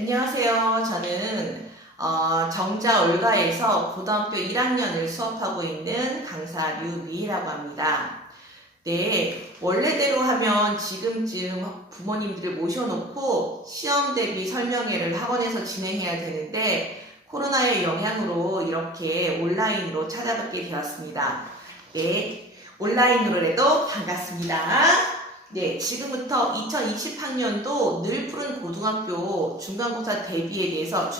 안녕하세요. 저는 정자 올가에서 고등학교 1학년을 수업하고 있는 강사 류미희라고 합니다. 네, 원래대로 하면 지금쯤 부모님들을 모셔놓고 시험 대비 설명회를 학원에서 진행해야 되는데 코로나의 영향으로 이렇게 온라인으로 찾아뵙게 되었습니다. 네, 온라인으로라도 반갑습니다. 네, 지금부터 2020학년도 늘푸른 고등학교 중간고사에 대해서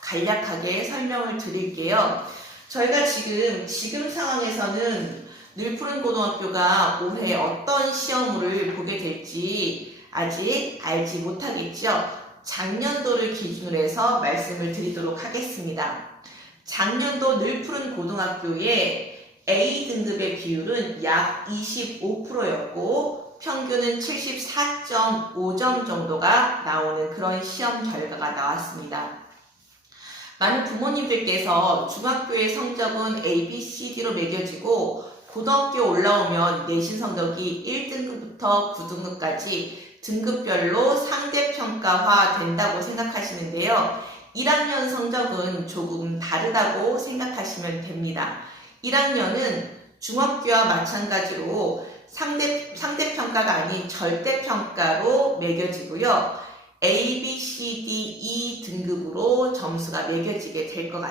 간략하게 설명을 드릴게요. 저희가 지금 상황에서는 늘푸른 고등학교가 올해 어떤 시험을 보게 될지 아직 알지 못하겠죠. 작년도를 기준으로 해서 말씀을 드리도록 하겠습니다. 작년도 늘푸른 고등학교의 A등급의 비율은 약 25%였고 평균은 74.5점 정도가 나오는 그런 시험 결과가 나왔습니다. 많은 부모님들께서 중학교의 성적은 A, B, C, D로 매겨지고 고등학교 올라오면 내신 성적이 1등급부터 9등급까지 등급별로 상대평가화 된다고 생각하시는데요. 1학년 성적은 조금 다르다고 생각하시면 됩니다. 1학년은 중학교와 마찬가지로 상대평가가 아닌 절대평가로 매겨지고요. A, B, C, D, E 등급으로 점수가 매겨지게 될 것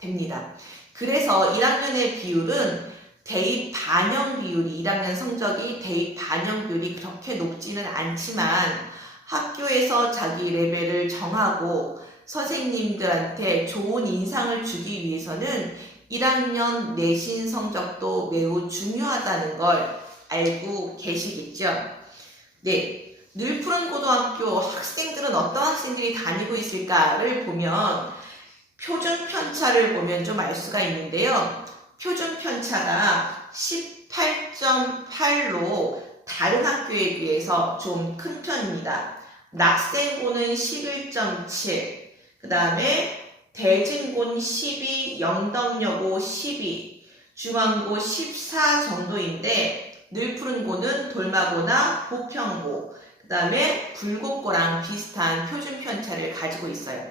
됩니다. 그래서 1학년의 비율은 대입 반영 비율이 1학년 성적이 대입 반영 비율이 그렇게 높지는 않지만 학교에서 자기 레벨을 정하고 선생님들한테 좋은 인상을 주기 위해서는 1학년 내신 성적도 매우 중요하다는 걸 알고 계시겠죠? 네, 늘푸른 고등학교 학생들은 어떤 학생들이 다니고 있을까를 보면 표준 편차를 보면 좀 알 수가 있는데요. 표준 편차가 18.8로 다른 학교에 비해서 좀 큰 편입니다. 낙생고는 11.7, 그 다음에 대진고는 12, 영덕여고 12, 중앙고 14 정도인데 늘푸른고는 돌마고나 보평고, 그 다음에 굴곡고랑 비슷한 표준 편차를 가지고 있어요.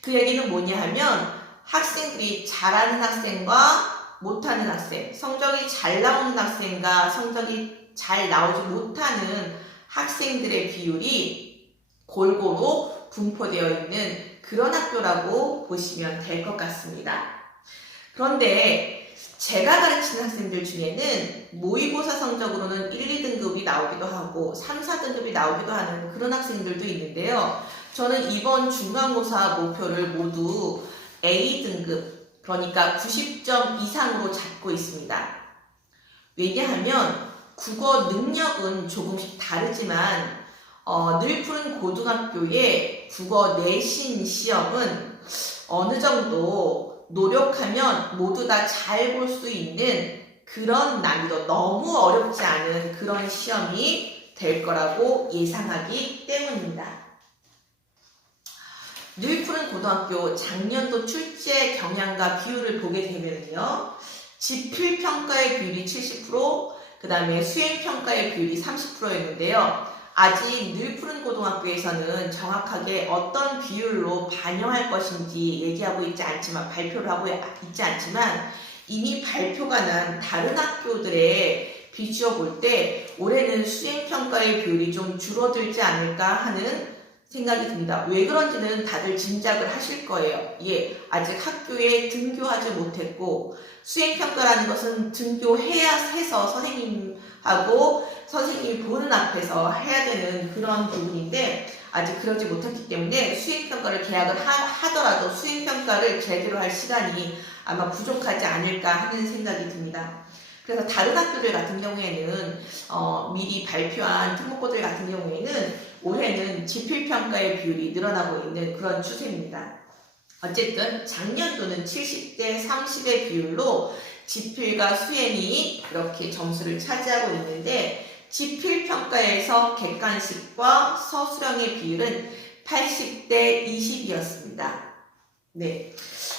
그 얘기는 뭐냐 하면 학생들이 잘하는 학생과 못하는 학생, 성적이 잘 나오는 학생과 성적이 잘 나오지 못하는 학생들의 비율이 골고루 분포되어 있는 그런 학교라고 보시면 될 것 같습니다. 그런데 제가 가르치는 학생들 중에는 모의고사 성적으로는 1, 2등급이 나오기도 하고 3, 4등급이 나오기도 하는 그런 학생들도 있는데요. 저는 이번 중간고사 목표를 모두 A등급, 그러니까 90점 이상으로 잡고 있습니다. 왜냐하면 국어 능력은 조금씩 다르지만 늘푸른 고등학교의 국어 내신 시험은 어느 정도 노력하면 모두 다 잘 볼 수 있는 그런 난이도, 너무 어렵지 않은 그런 시험이 될 거라고 예상하기 때문입니다. 늘푸른 고등학교 작년도 출제 경향과 비율을 보게 되면요. 지필평가의 비율이 70%, 그 다음에 수행평가의 비율이 30%였는데요. 아직 늘푸른 고등학교에서는 정확하게 어떤 비율로 반영할 것인지 얘기하고 있지 않지만, 발표를 하고 있지 않지만 이미 발표가 난 다른 학교들에 비추어 볼 때 올해는 수행평가의 비율이 좀 줄어들지 않을까 하는 생각이 듭니다. 왜 그런지는 다들 짐작을 하실 거예요. 아직 학교에 등교하지 못했고 수행평가라는 것은 등교해서 선생님이 보는 앞에서 해야 되는 그런 부분인데 아직 그러지 못했기 때문에 수행평가를 계약을 하더라도 수행평가를 제대로 할 시간이 아마 부족하지 않을까 하는 생각이 듭니다. 그래서 다른 학교들 같은 경우에는 미리 발표한 특목고들 같은 경우에는 올해는 지필평가의 비율이 늘어나고 있는 그런 추세입니다. 어쨌든 작년도는 70대 30의 비율로 지필과 수행이 이렇게 점수를 차지하고 있는데 지필평가에서 객관식과 서술형의 비율은 80대 20이었습니다. 네.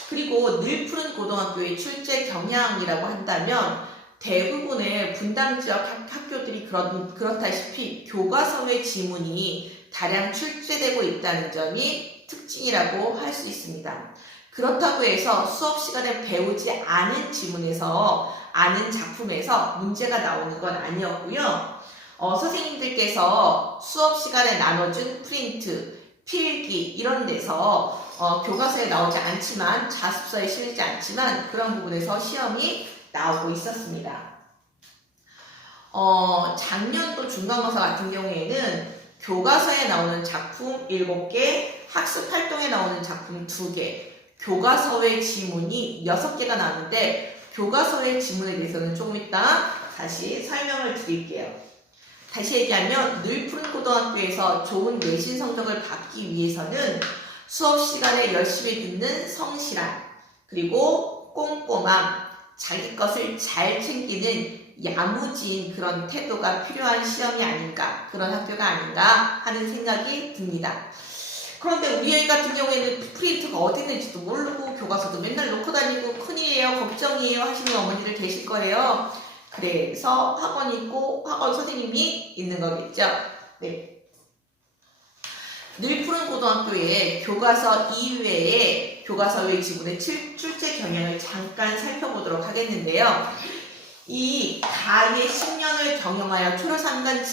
그리고 늘푸른 고등학교의 출제 경향이라고 한다면 대부분의 분당 지역 학교들이 그렇다시피 교과서의 지문이 다량 출제되고 있다는 점이 특징이라고 할 수 있습니다. 그렇다고 해서 수업 시간에 배우지 않은 지문에서, 아는 작품에서 문제가 나오는 건 아니었고요. 선생님들께서 수업 시간에 나눠준 프린트, 필기 이런 데서 교과서에 나오지 않지만, 자습서에 실리지 않지만 그런 부분에서 시험이 나오고 있었습니다. 작년도 중간고사 같은 경우에는 교과서에 나오는 작품 7개, 학습활동에 나오는 작품 2개, 교과서의 지문이 6개가 나왔는데, 교과서의 지문에 대해서는 조금 이따 다시 설명을 드릴게요. 다시 얘기하면 늘 푸른 고등학교에서 좋은 내신 성적을 받기 위해서는 수업 시간에 열심히 듣는 성실함, 그리고 꼼꼼함, 자기 것을 잘 챙기는 야무진 그런 태도가 필요한 시험이 아닌가, 그런 학교가 아닌가 하는 생각이 듭니다. 그런데 우리 애 같은 경우에는 프린트가 어디 있는지도 모르고 교과서도 맨날 놓고 다니고 큰일이에요, 걱정이에요 하시는 어머니들 계실 거예요. 그래서 학원이 있고 학원 선생님이 있는 거겠죠. 네. 늘 푸른 고등학교의 교과서 이외의 교과서 외 지문의 출제 경향을 잠깐 살펴보도록 하겠는데요. 이 가의 10년을 경영하여 초려 3단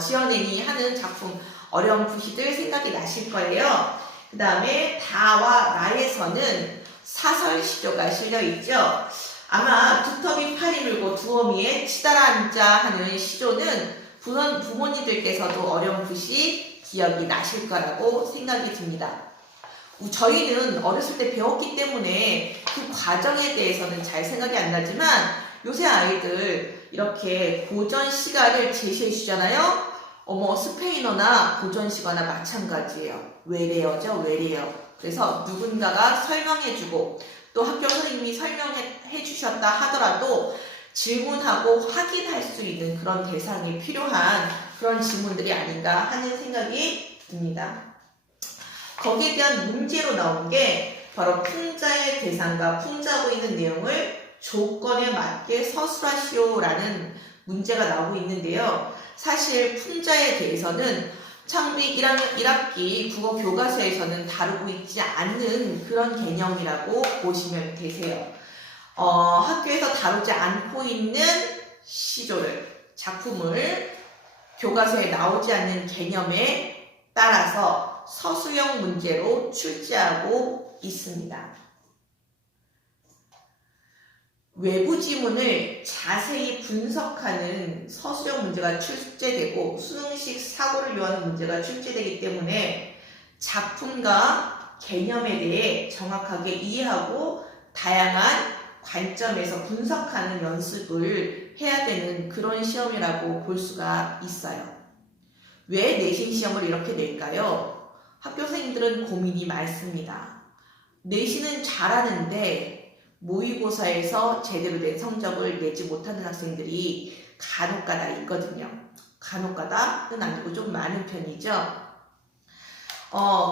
지어내니 하는 작품, 어려운 부시들 생각이 나실 거예요. 그 다음에 다와 나에서는 사설 시조가 실려있죠. 아마 두터비 팔이 물고 두어미에 치달아 앉아 하는 시조는 부모님들께서도 어려운 부시 기억이 나실 거라고 생각이 듭니다. 저희는 어렸을 때 배웠기 때문에 그 과정에 대해서는 잘 생각이 안 나지만, 요새 아이들 이렇게 고전 시가를 제시해 주잖아요. 스페인어나 고전 시가나 마찬가지예요. 외래어죠, 외래어. 그래서 누군가가 설명해주고, 또 학교 선생님이 설명해 주셨다 하더라도 질문하고 확인할 수 있는 그런 대상이 필요한 그런 지문들이 아닌가 하는 생각이 듭니다. 거기에 대한 문제로 나온 게 바로 풍자의 대상과 풍자하고 있는 내용을 조건에 맞게 서술하시오라는 문제가 나오고 있는데요. 사실 풍자에 대해서는 창비 1학기 국어 교과서에서는 다루고 있지 않는 그런 개념이라고 보시면 되세요. 학교에서 다루지 않고 있는 시조를, 작품을 교과서에 나오지 않는 개념에 따라서 서술형 문제로 출제하고 있습니다. 외부 지문을 자세히 분석하는 서술형 문제가 출제되고 수능식 사고를 요하는 문제가 출제되기 때문에 작품과 개념에 대해 정확하게 이해하고 다양한 관점에서 분석하는 연습을 해야 되는 그런 시험이라고 볼 수가 있어요. 왜 내신 시험을 이렇게 낼까요? 학교 선생님들은 고민이 많습니다. 내신은 잘하는데 모의고사에서 제대로 된 성적을 내지 못하는 학생들이 간혹가다 있거든요. 간혹가다는 아니고 좀 많은 편이죠.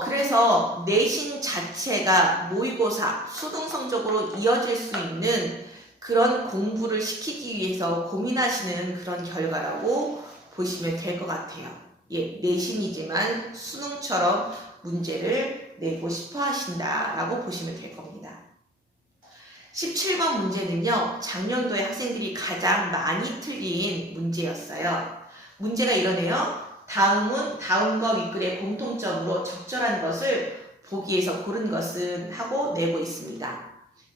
그래서 내신 자체가 모의고사, 수능 성적으로 이어질 수 있는 그런 공부를 시키기 위해서 고민하시는 그런 결과라고 보시면 될 것 같아요. 예, 내신이지만 수능처럼 문제를 내고 싶어 하신다라고 보시면 될 겁니다. 17번 문제는요, 작년도에 학생들이 가장 많이 틀린 문제였어요. 문제가 이러네요. 다음은 다음과 윗글의 공통점으로 적절한 것을 보기에서 고른 것은 하고 내고 있습니다.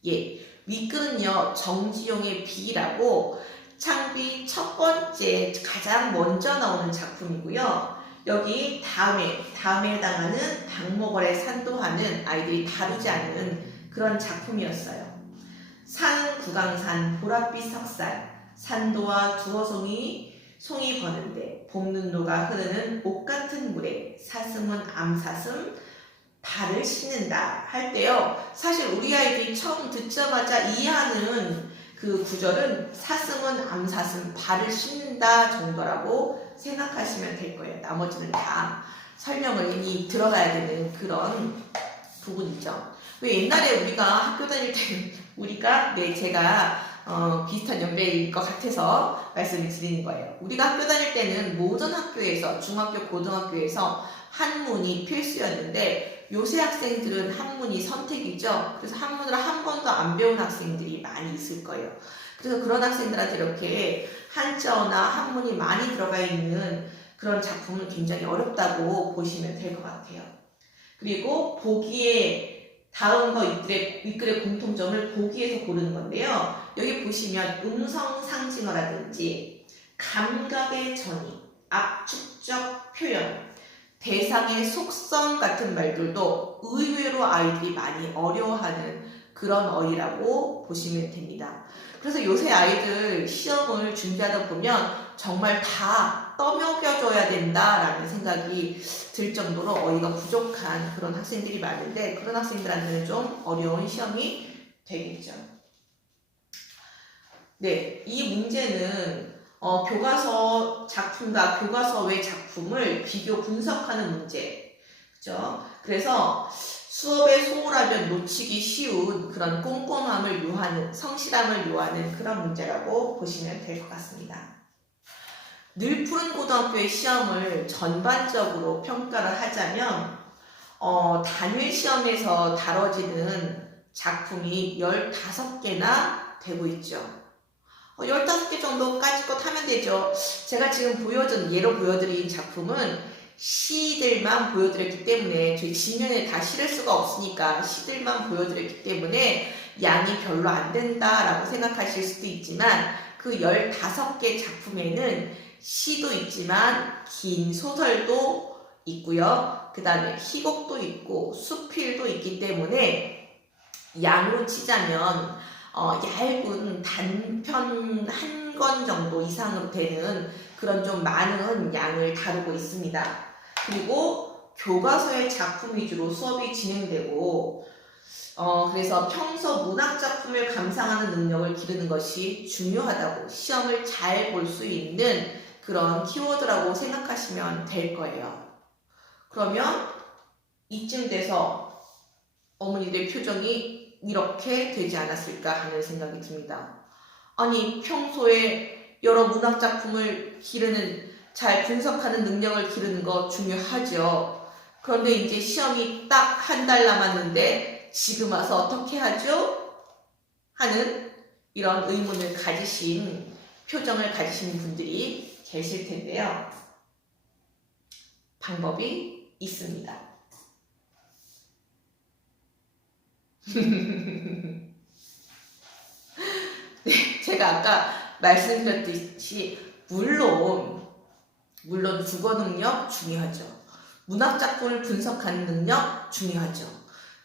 예, 윗글은요, 정지용의 비라고 창비 첫 번째 가장 먼저 나오는 작품이고요. 여기 다음에 해당하는 박목월의 산도하는 아이들이 다루지 않는 그런 작품이었어요. 산은 구강산, 보랏빛 석산, 산도와 두어송이 송이 버는데 봄눈노가 흐르는 옷 같은 물에 사슴은 암사슴 발을 씻는다 할 때요. 사실 우리 아이들이 처음 듣자마자 이해하는 그 구절은 사슴은 암사슴 발을 씻는다 정도라고 생각하시면 될 거예요. 나머지는 다 설명을 이미 들어가야 되는 그런 부분이죠. 왜 옛날에 우리가 학교 다닐 때 제가 비슷한 연배일 것 같아서 말씀을 드리는 거예요. 우리가 학교 다닐 때는 모든 학교에서, 중학교, 고등학교에서 한문이 필수였는데 요새 학생들은 한문이 선택이죠. 그래서 한문을 한 번도 안 배운 학생들이 많이 있을 거예요. 그래서 그런 학생들한테 이렇게 한자어나 한문이 많이 들어가 있는 그런 작품은 굉장히 어렵다고 보시면 될 것 같아요. 그리고 보기에 다음 거 윗글의 공통점을 보기에서 고르는 건데요. 여기 보시면 음성 상징어라든지 감각의 전이, 압축적 표현, 대상의 속성 같은 말들도 의외로 아이들이 많이 어려워하는 그런 어휘라고 보시면 됩니다. 그래서 요새 아이들 시험을 준비하다 보면 정말 다 떠먹여줘야 된다라는 생각이 들 정도로 어휘가 부족한 그런 학생들이 많은데 그런 학생들한테는 좀 어려운 시험이 되겠죠. 네, 이 문제는 교과서 작품과 교과서 외 작품을 비교 분석하는 문제. 그죠? 그래서 수업에 소홀하면 놓치기 쉬운 그런 꼼꼼함을 요하는, 성실함을 요하는 그런 문제라고 보시면 될 것 같습니다. 늘푸른 고등학교의 시험을 전반적으로 평가를 하자면 단일 시험에서 다뤄지는 작품이 15개나 되고 있죠. 15개 정도까지껏 하면 되죠. 제가 지금 예로 보여드린 작품은 시들만 보여드렸기 때문에 저희 지면에 다 실을 수가 없으니까 시들만 보여드렸기 때문에 양이 별로 안 된다라고 생각하실 수도 있지만 그 15개 작품에는 시도 있지만 긴 소설도 있고요. 그 다음에 희곡도 있고 수필도 있기 때문에 양으로 치자면 얇은 단편 한 권 정도 이상으로 되는 그런 좀 많은 양을 다루고 있습니다. 그리고 교과서의 작품 위주로 수업이 진행되고 그래서 평소 문학작품을 감상하는 능력을 기르는 것이 중요하다고 시험을 잘 볼 수 있는 그런 키워드라고 생각하시면 될 거예요. 그러면 이쯤 돼서 어머니들의 표정이 이렇게 되지 않았을까 하는 생각이 듭니다. 아니 평소에 여러 문학작품을 잘 분석하는 능력을 기르는 거 중요하죠. 그런데 이제 시험이 딱 한 달 남았는데 지금 와서 어떻게 하죠? 하는 이런 의문을 가지신 표정을 가지신 분들이 계실 텐데요. 방법이 있습니다. 네, 제가 아까 말씀드렸듯이 물론 국어 능력 중요하죠. 문학작품을 분석하는 능력 중요하죠.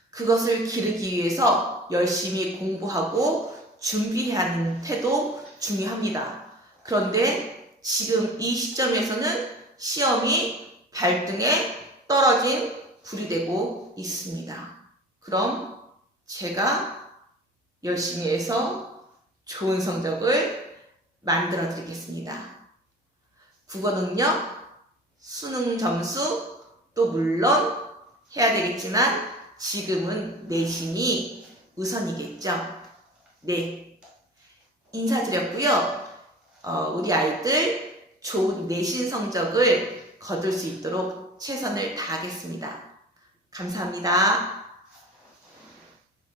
그것을 기르기 위해서 열심히 공부하고 준비해야 하는 태도 중요합니다. 그런데 지금 이 시점에서는 시험이 발등에 떨어진 불이 되고 있습니다. 그럼 제가 열심히 해서 좋은 성적을 만들어 드리겠습니다. 국어 능력, 수능 점수 또 물론 해야 되겠지만 지금은 내신이 우선이겠죠. 네, 인사드렸고요. 우리 아이들 좋은 내신 성적을 거둘 수 있도록 최선을 다하겠습니다. 감사합니다.